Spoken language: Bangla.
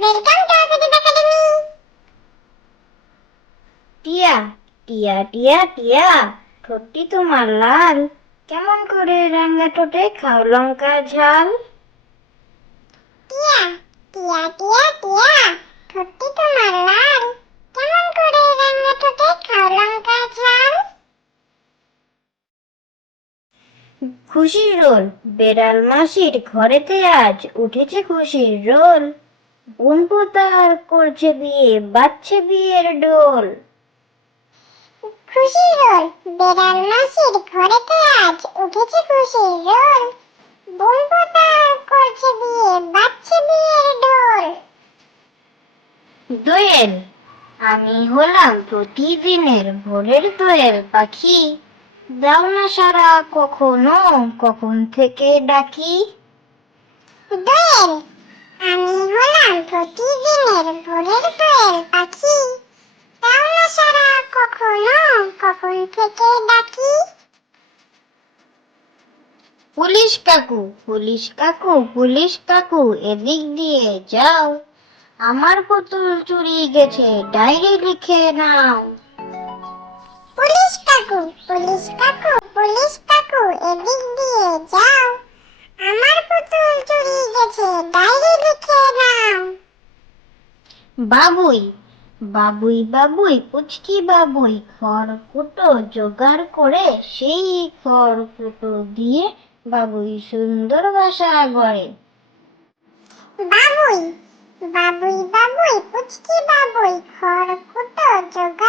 To Akadip Academy. টিয়া টিয়া টিয়া টিয়া ঠোঁটটি তোমার লাল কেমন করে রাঙা ঠোঁটে খাও লঙ্কা ঝাল টিয়া টিয়া টিয়া টিয়া ঠোঁটটি তোমার লাল কেমন করে রান্না ঠোঁটে খাও লঙ্কা ঝাল খুশির রোল বেড়াল মাসির ঘরেতে আজ উঠেছে খুশির রোল বোন তার করছে বিয়ে বাচ্চে বিয়ের ডোল খুশি রোল বেড়াল মাসির ঘরেতে আজ উঠেছে খুশির রোল বোন তার করছে বিয়ে বাচ্চা বিয়ের ডোল দোয়েল আমি হলাম প্রতিদিনের ভোরের দোয়েল পাখি দাও না সারা কখনো কখন থেকে ডাকি দোয়েল আমি হলাম প্রতিদিনের ভোরের দোয়েল পাখি। তাও না সারা কখনো কখন থেকে ডাকি? পুলিশ কাকু পুলিশ কাকু পুলিশ কাকু এদিক দিয়ে যাও। আমার পুতুল চুরি গেছে ডায়েরি লিখে নাও। পুলিশ কাকু পুলিশ কাকু পুলিশ কাকু এদিক দিয়ে যাও আমার পুতুল চুরি গেছে ডায়েরি লিখে নাও বাবুই বাবুই বাবুই, পুচকি বাবুই খড় কুটো জোগাড় করে সেই খড় কুটো দিয়ে বাবুই সুন্দর বাসা গড়ে। বাবুই বাবুই বাবুই, পুচকি বাবুই খড় কুটো জোগাড়